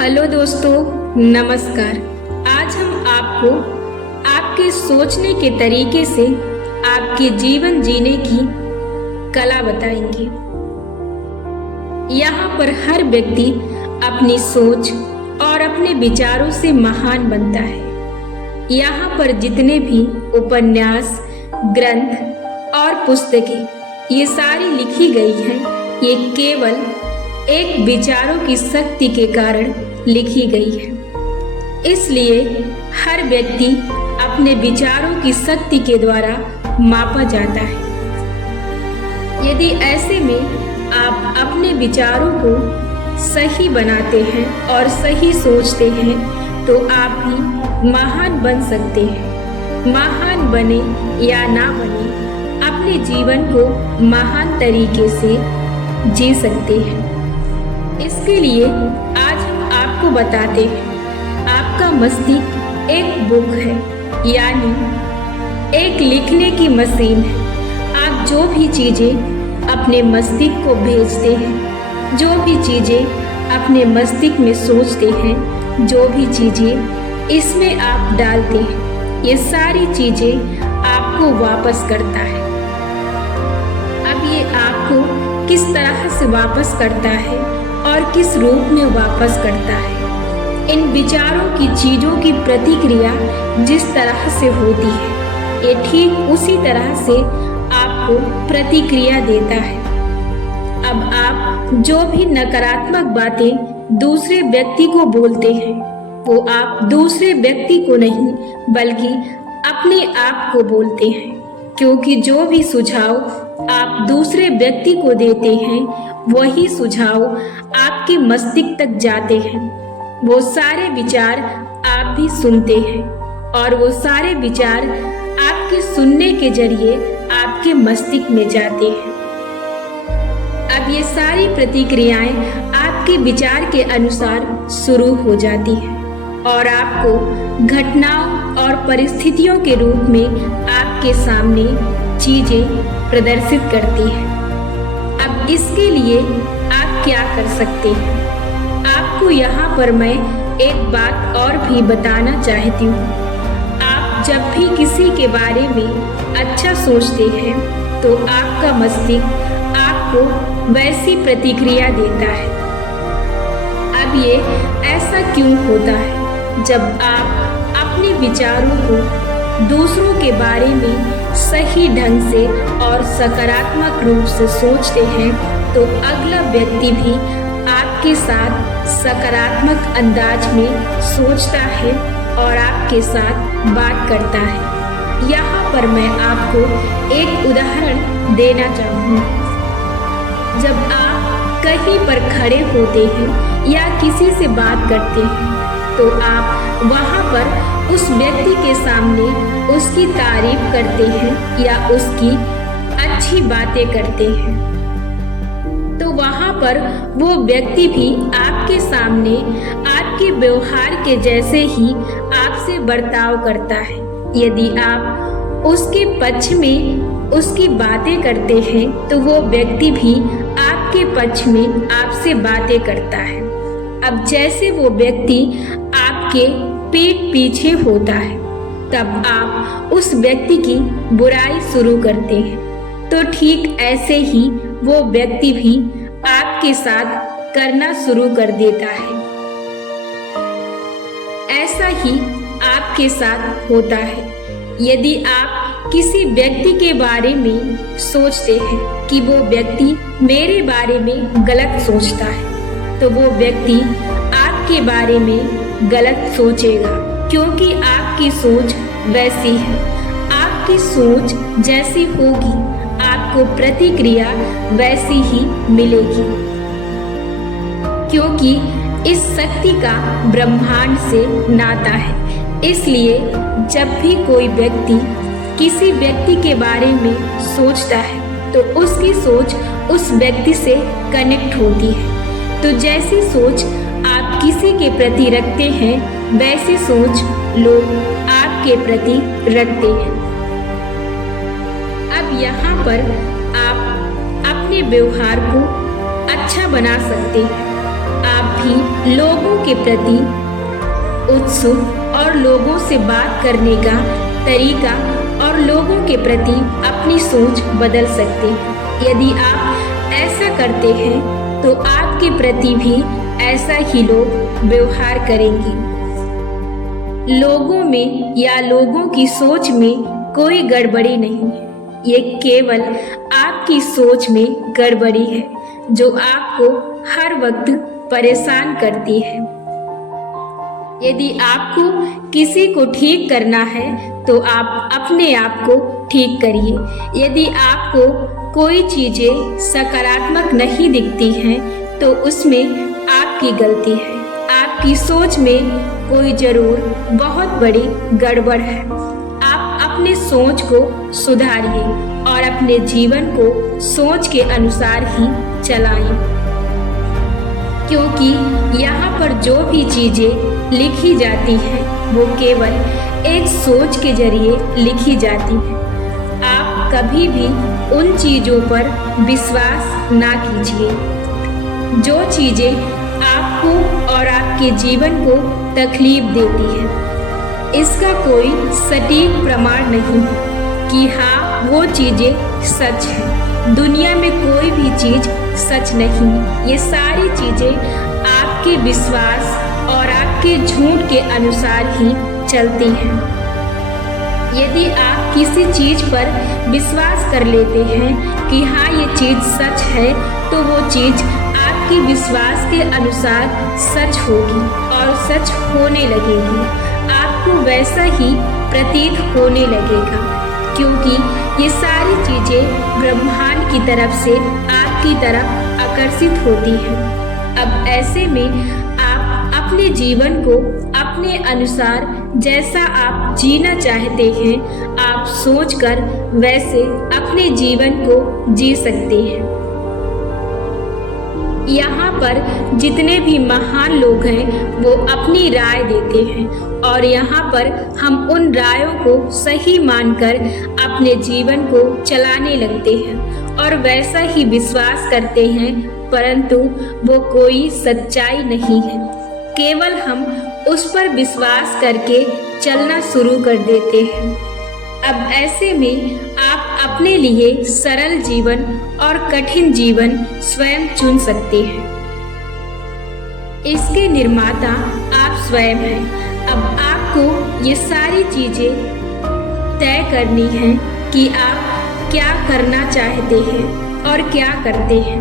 Hello दोस्तों, नमस्कार। आज हम आपको आपके सोचने के तरीके से आपके जीवन जीने की कला बताएंगे। यहाँ पर हर व्यक्ति अपनी सोच और अपने विचारों से महान बनता है। यहाँ पर जितने भी उपन्यास, ग्रंथ और पुस्तकें ये सारी लिखी गई हैं, ये केवल एक विचारों की शक्ति के कारण लिखी गई है। इसलिए हर व्यक्ति अपने विचारों की शक्ति के द्वारा मापा जाता है। यदि ऐसे में आप अपने विचारों को सही बनाते हैं और सही सोचते हैं तो आप भी महान बन सकते हैं। महान बने या ना बने, अपने जीवन को महान तरीके से जी सकते हैं। इसके लिए आज हम आपको बताते हैं, आपका मस्तिष्क एक बुक है, यानी एक लिखने की मशीन है। आप जो भी चीजें अपने मस्तिष्क को भेजते हैं, जो भी चीजें अपने मस्तिष्क में सोचते हैं, जो भी चीजें इसमें आप डालते हैं, ये सारी चीजें आपको वापस करता है। अब ये आपको किस तरह से वापस करता है और किस रूप में वापस करता है, इन विचारों की चीजों की प्रतिक्रिया जिस तरह से होती है, ये ठीक उसी तरह से आपको प्रतिक्रिया देता है। अब आप जो भी नकारात्मक बातें दूसरे व्यक्ति को बोलते हैं, वो आप दूसरे व्यक्ति को नहीं बल्कि अपने आप को बोलते हैं, क्योंकि जो भी सुझाव आप दूसरे व्यक्ति को देते हैं, वही सुझाव आपके मस्तिष्क तक जाते हैं। वो सारे विचार आप भी सुनते हैं और वो सारे विचार आपके सुनने के जरिए आपके मस्तिष्क में जाते हैं। अब ये सारी प्रतिक्रियाएं आपके विचार के अनुसार शुरू हो जाती हैं और आपको घटनाओं और परिस्थितियों के रूप में आपके सामने चीजें प्रदर्शित करती हैं। अब इसके लिए आप क्या कर सकते हैं? आपको यहाँ पर मैं एक बात और भी बताना चाहती हूँ। आप जब भी किसी के बारे में अच्छा सोचते हैं तो आपका मस्तिष्क आपको वैसी प्रतिक्रिया देता है। अब ये ऐसा क्यों होता है? जब आप अपने विचारों को दूसरों के बारे में सही ढंग से और सकारात्मक रूप से सोचते हैं तो अगला व्यक्ति भी आपके साथ सकारात्मक अंदाज में सोचता है और आपके साथ बात करता है। यहाँ पर मैं आपको एक उदाहरण देना चाहूँगी। जब आप कहीं पर खड़े होते हैं या किसी से बात करते हैं तो आप वहाँ पर उस व्यक्ति के सामने उसकी तारीफ करते हैं या उसकी अच्छी बातें करते हैं, तो वहाँ पर वो व्यक्ति भी आपके सामने आपके व्यवहार के जैसे ही आपसे बर्ताव करता है। यदि आप उसके पक्ष में उसकी बातें करते हैं तो वो व्यक्ति भी आपके पक्ष में आपसे बातें करता है। अब जैसे वो व्यक्ति आपके पीठ पीछे होता है, तब आप उस व्यक्ति की बुराई शुरू करते हैं, तो ठीक ऐसे ही वो व्यक्ति भी आपके साथ करना शुरू कर देता है। ऐसा ही आपके साथ होता है। यदि आप किसी व्यक्ति के बारे में सोचते हैं कि वो व्यक्ति मेरे बारे में गलत सोचता है, तो वो व्यक्ति आपके बारे में गलत सोचेगा, क्योंकि आपकी सोच वैसी है। आपकी सोच जैसी होगी, आपको प्रतिक्रिया वैसी ही मिलेगी, क्योंकि इस शक्ति का ब्रह्मांड से नाता है। इसलिए जब भी कोई व्यक्ति किसी व्यक्ति के बारे में सोचता है तो उसकी सोच उस व्यक्ति से कनेक्ट होती है। तो जैसी सोच आप किसी के प्रति रखते हैं, वैसी सोच लोग आपके प्रति रखते हैं। अब यहाँ पर आप अपने व्यवहार को अच्छा बना सकते हैं। आप भी लोगों के प्रति उत्सुक और लोगों से बात करने का तरीका और लोगों के प्रति अपनी सोच बदल सकते हैं। यदि आप ऐसा करते हैं तो आपके प्रति भी ऐसा ही लोग व्यवहार करेंगे। लोगों में या लोगों की सोच में कोई गड़बड़ी नहीं है, ये केवल आपकी सोच में गड़बड़ी है जो आपको हर वक्त परेशान करती है। यदि आपको किसी को ठीक करना है तो आप अपने आप को ठीक करिए। यदि आपको कोई चीजें सकारात्मक नहीं दिखती हैं तो उसमें आपकी गलती है। आपकी सोच में कोई जरूर बहुत बड़ी गड़बड़ है। आप अपने सोच को सुधारिए और अपने जीवन को सोच के अनुसार ही चलाएं, क्योंकि यहाँ पर जो भी चीजें लिखी जाती हैं वो केवल एक सोच के जरिए लिखी जाती हैं। आप कभी भी उन चीजों पर विश्वास ना कीजिए जो चीजें आपको और आपके जीवन को तकलीफ देती है। इसका कोई सटीक प्रमाण नहीं है कि हाँ वो चीजें सच है। दुनिया में कोई भी चीज सच नहीं है। ये सारी चीजें आपके विश्वास और आपके झूठ के अनुसार ही चलती हैं। यदि आप किसी चीज पर विश्वास कर लेते हैं कि हाँ ये चीज सच है तो वो चीज आपके विश्वास के अनुसार सच होगी और सच होने लगेगी। आपको वैसा ही प्रतीत होने लगेगा, क्योंकि ये सारी चीजें ब्रह्मांड की तरफ से आपकी तरफ आकर्षित होती हैं। अब ऐसे में आप अपने जीवन को अपने अनुसार जैसा आप जीना चाहते हैं, आप सोचकर वैसे अपने जीवन को जी सकते हैं। यहाँ पर जितने भी महान लोग हैं वो अपनी राय देते हैं और यहाँ पर हम उन रायों को सही मानकर अपने जीवन को चलाने लगते हैं और वैसा ही विश्वास करते हैं, परंतु वो कोई सच्चाई नहीं है। केवल हम उस पर विश्वास करके चलना शुरू कर देते हैं। अब ऐसे में आप अपने लिए सरल जीवन और कठिन जीवन स्वयं चुन सकते हैं। इसके निर्माता आप स्वयं हैं। अब आपको ये सारी चीजें तय करनी है कि आप क्या करना चाहते हैं और क्या करते हैं।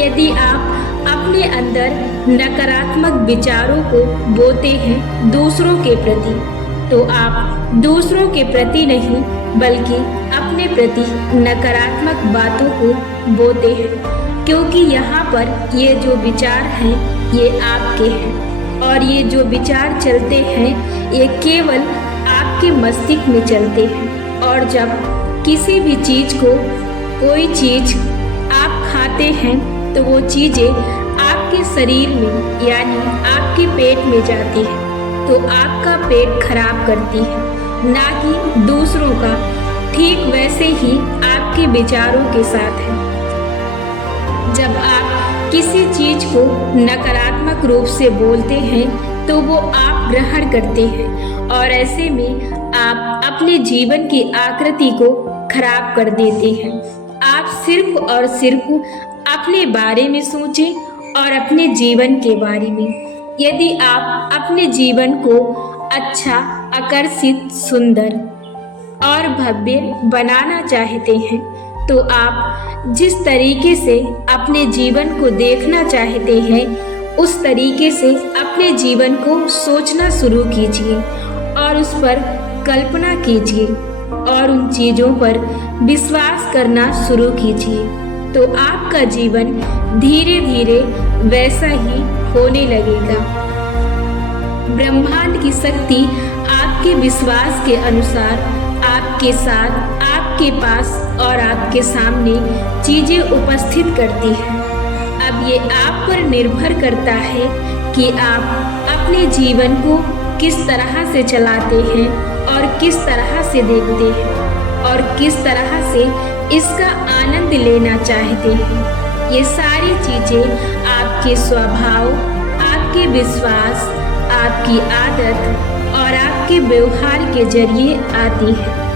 यदि आप अपने अंदर नकारात्मक विचारों को बोते हैं दूसरों के प्रति, तो आप दूसरों के प्रति नहीं बल्कि अपने प्रति नकारात्मक बातों को बोते हैं, क्योंकि यहाँ पर ये जो विचार हैं ये आपके हैं और ये जो विचार चलते हैं ये केवल आपके मस्तिष्क में चलते हैं। और जब किसी भी चीज को कोई चीज आप खाते हैं तो वो चीजें आपके शरीर में यानी आपके पेट में जाती है तो आपका पेट खराब करती है, ना कि दूसरों का। ठीक वैसे ही आपके विचारों के साथ है। जब आप किसी चीज को नकारात्मक रूप से बोलते हैं तो वो आप ग्रहण करते हैं और ऐसे में आप अपने जीवन की आकृति को खराब कर देते हैं। आप सिर्फ और सिर्फ अपने बारे में सोचें और अपने जीवन के बारे में। यदि आप अपने जीवन को अच्छा, आकर्षित, सुंदर और भव्य बनाना चाहते हैं तो आप जिस तरीके से अपने जीवन को देखना चाहते हैं उस तरीके से अपने जीवन को सोचना शुरू कीजिए और उस पर कल्पना कीजिए और उन चीज़ों पर विश्वास करना शुरू कीजिए, तो आपका जीवन धीरे धीरे वैसा ही होने लगेगा। ब्रह्मांड की शक्ति आपके विश्वास के अनुसार आपके साथ, आपके पास और आपके सामने चीजें उपस्थित करती है। अब ये आप पर निर्भर करता है कि आप अपने जीवन को किस तरह से चलाते हैं और किस तरह से देखते हैं और किस तरह से इसका आनंद लेना चाहते हैं। ये सारी चीजें आपके स्वभाव, आपके विश्वास, आपकी आदत और आपके व्यवहार के जरिए आती है।